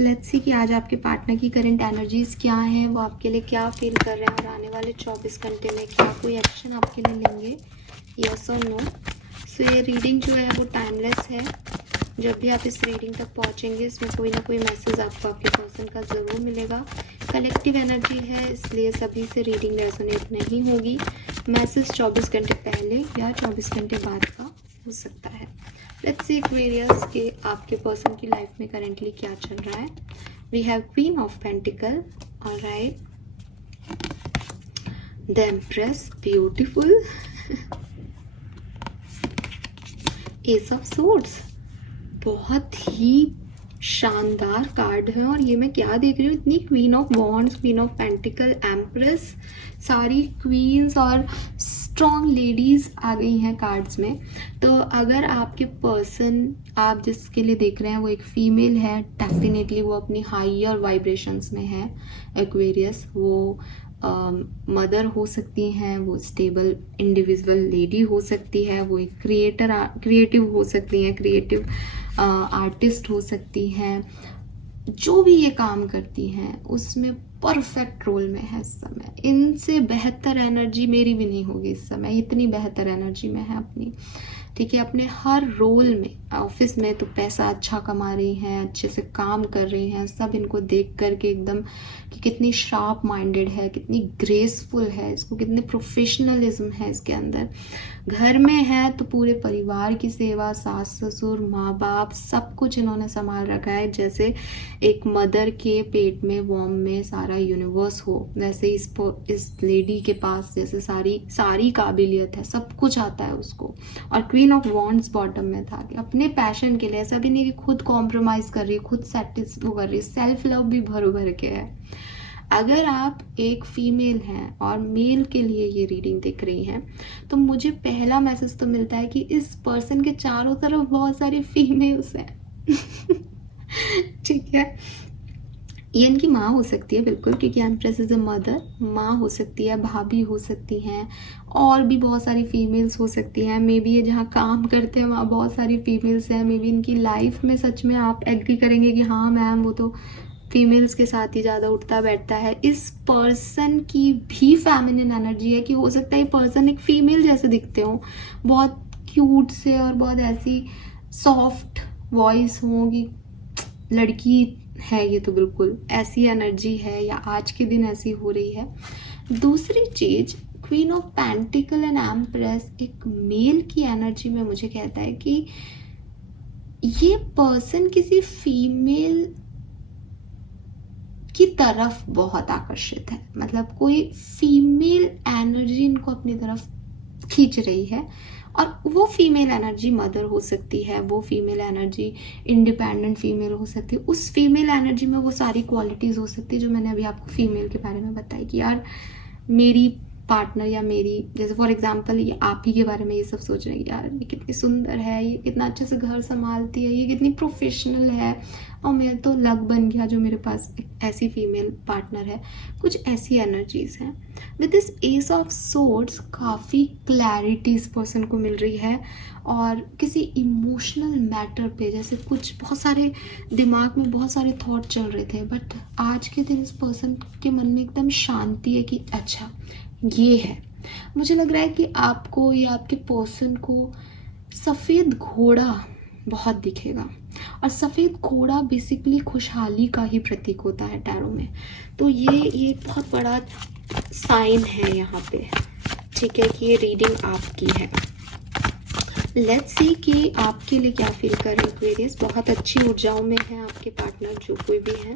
Let's see कि आज आपके पार्टनर की करंट एनर्जीज क्या हैं, वो आपके लिए क्या फील कर रहे हैं और आने वाले 24 घंटे में क्या कोई एक्शन आपके लिए लेंगे, यस और नो। सो ये रीडिंग जो है वो टाइमलेस है। जब भी आप इस रीडिंग तक पहुंचेंगे इसमें कोई ना कोई मैसेज आपको आपके पर्सन का ज़रूर मिलेगा। कलेक्टिव एनर्जी है इसलिए सभी से रीडिंग रेजोनेट नहीं होगी। मैसेज 24 घंटे पहले या 24 घंटे बाद का हो सकता है। लेट्स सी एक्वेरियस के आपके पर्सन की लाइफ में करेंटली क्या चल रहा है। We have queen of pentacles, alright, the empress, beautiful, ace of swords, बहुत ही शानदार कार्ड है। और ये मैं क्या देख रही हूँ, इतनी queen of wands, queen of pentacle, empress, सारी क्वींस और स्ट्रॉन्ग लेडीज आ गई हैं कार्ड्स में। तो अगर आपके पर्सन, आप जिसके लिए देख रहे हैं वो एक फीमेल है, डेफिनेटली वो अपनी हायर वाइब्रेशंस में है एक्वेरियस। वो मदर हो सकती हैं, वो स्टेबल इंडिविजुअल लेडी हो सकती है, वो एक क्रिएटिव हो सकती हैं, क्रिएटिव आर्टिस्ट हो सकती हैं। जो भी ये काम करती हैं उसमें परफेक्ट रोल में है इस समय। इनसे बेहतर एनर्जी मेरी भी नहीं होगी इस समय, इतनी बेहतर एनर्जी में है अपनी, ठीक है। अपने हर रोल में, ऑफिस में तो पैसा अच्छा कमा रही हैं, अच्छे से काम कर रही हैं, सब इनको देख करके एकदम कि कितनी शार्प माइंडेड है, कितनी ग्रेसफुल है, इसको कितनी प्रोफेशनलिज्म है इसके अंदर। घर में है तो पूरे परिवार की सेवा, सास ससुर माँ बाप सब कुछ इन्होंने संभाल रखा है। जैसे एक मदर के पेट में वॉर्म में सारा यूनिवर्स हो, वैसे इस लेडी के पास जैसे सारी काबिलियत है, सब कुछ आता है उसको। और क्वीन ऑफ वॉन्ड्स बॉटम में था कि अपने पैशन के लिए, ऐसा भी नहीं कि खुद कॉम्प्रोमाइज कर रही है, खुद सेटिस्फाई कर रही है, सेल्फ लव भी भर भर के है। अगर आप एक फीमेल हैं और मेल के लिए ये रीडिंग दिख रही हैं तो मुझे पहला मैसेज तो मिलता है कि इस पर्सन के चारों तरफ बहुत सारी फीमेल्स हैं ठीक है। ये इनकी माँ हो सकती है बिल्कुल, क्योंकि एम्प्रेस इज अ मदर। माँ हो सकती है, भाभी हो सकती हैं, और भी बहुत सारी फीमेल्स हो सकती हैं। मे बी ये जहाँ काम करते हैं वहाँ बहुत सारी फीमेल्स हैं। मे बी इनकी लाइफ में सच में आप एग्री करेंगे कि हाँ मैम वो तो फीमेल्स के साथ ही ज़्यादा उठता बैठता है। इस पर्सन की भी फेमिनिन एनर्जी है कि हो सकता है ये पर्सन एक फीमेल जैसे दिखते हो, बहुत क्यूट से और बहुत ऐसी सॉफ्ट वॉइस हो कि लड़की है ये, तो बिल्कुल ऐसी एनर्जी है या आज के दिन ऐसी हो रही है। दूसरी चीज, queen of pentacle and empress एक मेल की एनर्जी में मुझे कहता है कि ये पर्सन किसी फीमेल की तरफ बहुत आकर्षित है। मतलब कोई फीमेल एनर्जी इनको अपनी तरफ खींच रही है, और वो फीमेल एनर्जी मदर हो सकती है, वो फीमेल एनर्जी इंडिपेंडेंट फीमेल हो सकती है। उस फीमेल एनर्जी में वो सारी क्वालिटीज़ हो सकती है जो मैंने अभी आपको फीमेल के बारे में बताई कि यार मेरी पार्टनर या मेरी, जैसे फॉर एग्जांपल ये आप ही के बारे में ये सब सोच रहे हैं कि यार ये कितनी सुंदर है, ये कितना अच्छे से घर संभालती है, ये कितनी प्रोफेशनल है, और मेरा तो लक बन गया जो मेरे पास एक ऐसी फीमेल पार्टनर है। कुछ ऐसी एनर्जीज हैं। With this S of swords काफ़ी क्लैरिटी इस पर्सन को मिल रही है, और किसी इमोशनल मैटर पे, जैसे कुछ बहुत सारे दिमाग में बहुत सारे थॉट चल रहे थे, बट आज के दिन इस पर्सन के मन में एकदम शांति है कि अच्छा ये है। मुझे लग रहा है कि आपको या आपके पर्सन को सफ़ेद घोड़ा बहुत दिखेगा, और सफ़ेद घोड़ा बेसिकली खुशहाली का ही प्रतीक होता है टैरो में। तो ये बहुत बड़ा साइन है यहाँ पे, ठीक है, कि ये रीडिंग आपकी है। लेट्स सी कि आपके लिए क्या फील कर रहे हैं एक्वेरियस। बहुत अच्छी ऊर्जाओं में है आपके पार्टनर जो कोई भी है।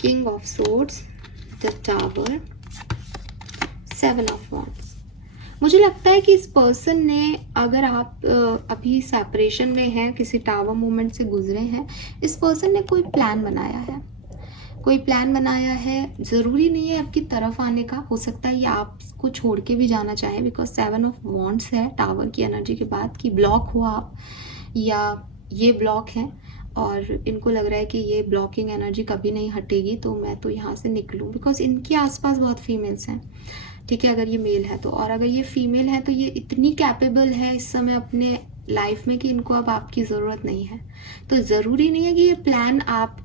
King of swords, the tower, 7 of wands. मुझे लगता है कि इस पर्सन ने, अगर आप अभी सेपरेशन में हैं, किसी टावर मूवमेंट से गुजरे हैं, इस पर्सन ने कोई प्लान बनाया है, कोई प्लान बनाया है। ज़रूरी नहीं है आपकी तरफ आने का, हो सकता है ये आपको छोड़ के भी जाना चाहे, बिकॉज 7 ऑफ वॉन्ड्स है टावर की एनर्जी के बाद, कि ब्लॉक हो आप या ये ब्लॉक है और इनको लग रहा है कि ये ब्लॉकिंग एनर्जी कभी नहीं हटेगी, तो मैं तो यहाँ से निकलूँ, बिकॉज इनके आसपास बहुत फीमेल्स हैं, ठीक है, अगर ये मेल है तो। और अगर ये फीमेल है तो ये इतनी कैपेबल है इस समय अपने लाइफ में कि इनको अब आपकी ज़रूरत नहीं है। तो ज़रूरी नहीं है कि ये प्लान आप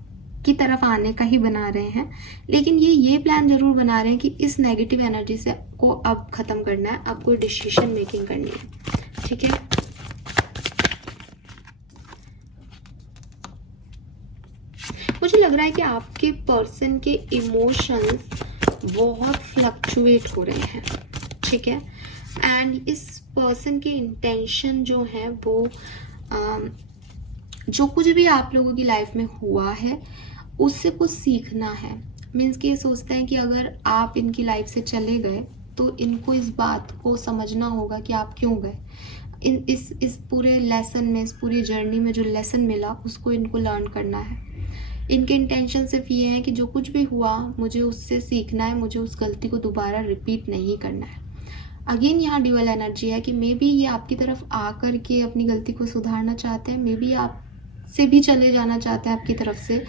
की तरफ आने का ही बना रहे हैं, लेकिन ये प्लान जरूर बना रहे हैं कि इस नेगेटिव एनर्जी से को अब ख़त्म करना है, अब कोई डिसीजन मेकिंग करनी है। ठीक है, मुझे लग रहा है कि आपके पर्सन के इमोशंस बहुत फ्लक्चुएट हो रहे हैं। ठीक है, एंड इस पर्सन के इंटेंशन जो है वो जो कुछ भी आप लोगों की लाइफ में हुआ है उससे कुछ सीखना है। मीन्स कि ये सोचते हैं कि अगर आप इनकी लाइफ से चले गए तो इनको इस बात को समझना होगा कि आप क्यों गए। इस पूरे लेसन में, इस पूरी जर्नी में जो लेसन मिला उसको इनको लर्न करना है। इनके इंटेंशन सिर्फ ये है कि जो कुछ भी हुआ मुझे उससे सीखना है, मुझे उस गलती को दोबारा रिपीट नहीं करना है। अगेन यहाँ ड्यूअल एनर्जी है कि मे बी ये आपकी तरफ आकर के अपनी गलती को सुधारना चाहते हैं, मे बी आपसे भी चले जाना चाहते हैं आपकी तरफ से,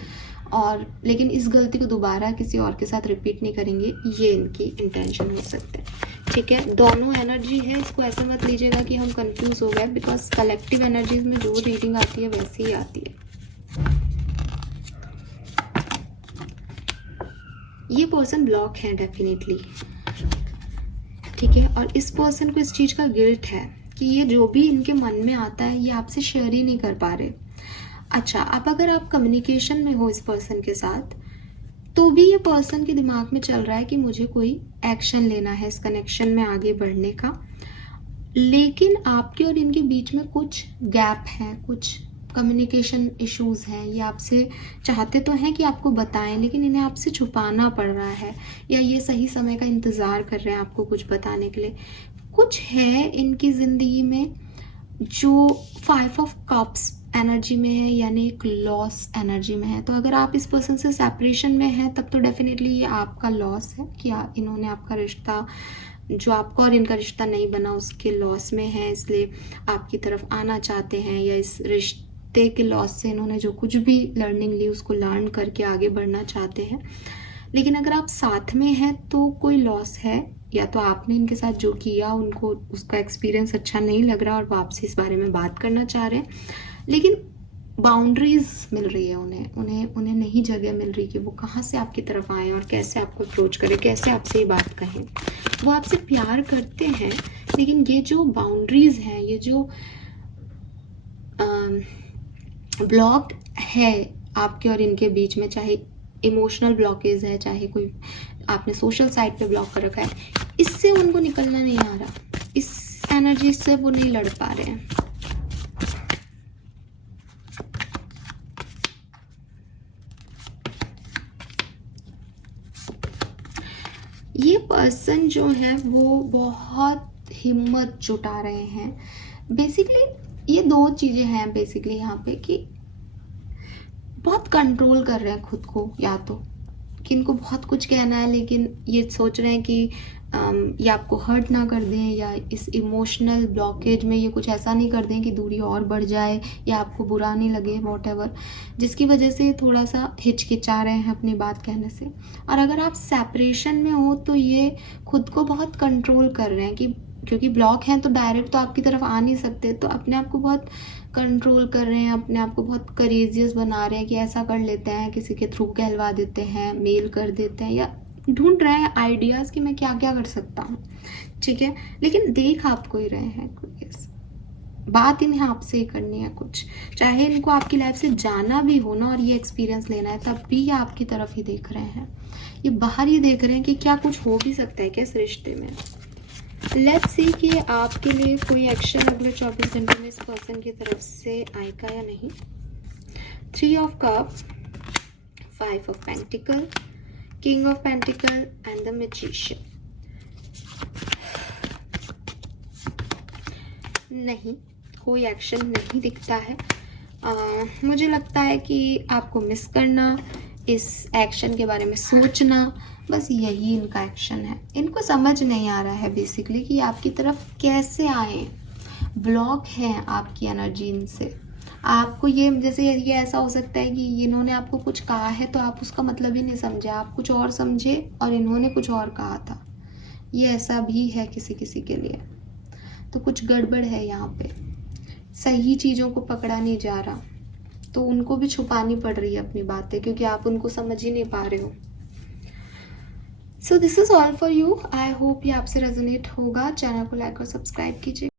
और लेकिन इस गलती को दोबारा किसी और के साथ रिपीट नहीं करेंगे, ये इनकी इंटेंशन हो सकते हैं। ठीक है, दोनों एनर्जी है, इसको ऐसे मत लीजिएगा कि हम कंफ्यूज हो गए, बिकॉज कलेक्टिव एनर्जीज में जो रीडिंग आती है वैसी ही आती है। ये पर्सन ब्लॉक है डेफिनेटली। ठीक है, और इस पर्सन को इस चीज़ का गिल्ट है कि ये जो भी इनके मन में आता है ये आपसे शेयर ही नहीं कर पा रहे। अच्छा, अब अगर आप कम्युनिकेशन में हो इस पर्सन के साथ तो भी ये पर्सन के दिमाग में चल रहा है कि मुझे कोई एक्शन लेना है इस कनेक्शन में आगे बढ़ने का, लेकिन आपके और इनके बीच में कुछ गैप है, कुछ कम्युनिकेशन इश्यूज हैं। ये आपसे चाहते तो हैं कि आपको बताएं, लेकिन इन्हें आपसे छुपाना पड़ रहा है, या ये सही समय का इंतज़ार कर रहे हैं आपको कुछ बताने के लिए। कुछ है इनकी ज़िंदगी में जो 5 ऑफ कप्स एनर्जी में है, यानी एक लॉस एनर्जी में है। तो अगर आप इस पर्सन से सेपरेशन में हैं तब तो डेफिनेटली ये आपका लॉस है कि इन्होंने आपका रिश्ता, जो आपका और इनका रिश्ता नहीं बना उसके लॉस में है, इसलिए आपकी तरफ आना चाहते हैं, या इस रिश्ते के लॉस से इन्होंने जो कुछ भी लर्निंग ली उसको लर्न करके आगे बढ़ना चाहते हैं। लेकिन अगर आप साथ में हैं तो कोई लॉस है, या तो आपने इनके साथ जो किया उनको उसका एक्सपीरियंस अच्छा नहीं लग रहा और वो आपसे इस बारे में बात करना चाह रहे हैं, लेकिन बाउंड्रीज मिल रही है उन्हें नहीं जगह मिल रही कि वो कहाँ से आपकी तरफ आए और कैसे आपको अप्रोच करें, कैसे आपसे ये बात कहें। वो आपसे प्यार करते हैं, लेकिन ये जो बाउंड्रीज हैं, ये जो ब्लॉक है आपके और इनके बीच में, चाहे इमोशनल ब्लॉकेज है, चाहे कोई आपने सोशल साइड पे ब्लॉक कर रखा है, इससे उनको निकलना नहीं आ रहा, इस एनर्जी से वो नहीं लड़ पा रहे हैं। ये पर्सन जो है वो बहुत हिम्मत जुटा रहे हैं। बेसिकली ये दो चीज़ें हैं बेसिकली यहाँ पे, कि बहुत कंट्रोल कर रहे हैं खुद को, या तो कि इनको बहुत कुछ कहना है लेकिन ये सोच रहे हैं कि ये आपको हर्ट ना कर दें, या इस इमोशनल ब्लॉकेज में ये कुछ ऐसा नहीं कर दें कि दूरी और बढ़ जाए या आपको बुरा नहीं लगे, वॉटएवर, जिसकी वजह से थोड़ा सा हिचकिचा रहे हैं अपनी बात कहने से। और अगर आप सेपरेशन में हो तो ये खुद को बहुत कंट्रोल कर रहे हैं, कि क्योंकि ब्लॉक हैं तो डायरेक्ट तो आपकी तरफ आ नहीं सकते, तो अपने आप को बहुत कंट्रोल कर रहे हैं, अपने आप को बहुत करेजियस बना रहे हैं कि ऐसा कर लेते हैं, किसी के थ्रू कहलवा देते हैं, मेल कर देते हैं, या ढूंढ रहे हैं आइडियाज़ कि मैं क्या क्या कर सकता हूँ। ठीक है, लेकिन देख आपको ही रहे हैं, बात इन्हें आपसे ही करनी है कुछ, चाहे इनको आपकी लाइफ से जाना भी हो ना और ये एक्सपीरियंस लेना है, तब भी ये आपकी तरफ ही देख रहे हैं, ये बाहर ही देख रहे हैं कि क्या कुछ हो भी सकता है क्या इस रिश्ते में। लेट्स सी कि आपके लिए कोई एक्शन अगले 24 घंटे में इस पर्सन की तरफ से आएगा या नहीं। 3 of cup, 5 of pentacle, king of pentacle and the magician. नहीं, कोई एक्शन नहीं दिखता है। मुझे लगता है कि आपको मिस करना, इस एक्शन के बारे में सोचना, बस यही इनका एक्शन है। इनको समझ नहीं आ रहा है बेसिकली कि आपकी तरफ कैसे आए, ब्लॉक हैं आपकी एनर्जी इनसे। आपको ये जैसे ये ऐसा हो सकता है कि इन्होंने आपको कुछ कहा है तो आप उसका मतलब ही नहीं समझे, आप कुछ और समझे और इन्होंने कुछ और कहा था। ये ऐसा भी है किसी किसी के लिए, तो कुछ गड़बड़ है यहाँ पे। सही चीज़ों को पकड़ा नहीं जा रहा, तो उनको भी छुपानी पड़ रही है अपनी बातें, क्योंकि आप उनको समझ ही नहीं पा रहे हो। So this is all for you. I hope ये आपसे रेजोनेट होगा। चैनल को लाइक और सब्सक्राइब कीजिए।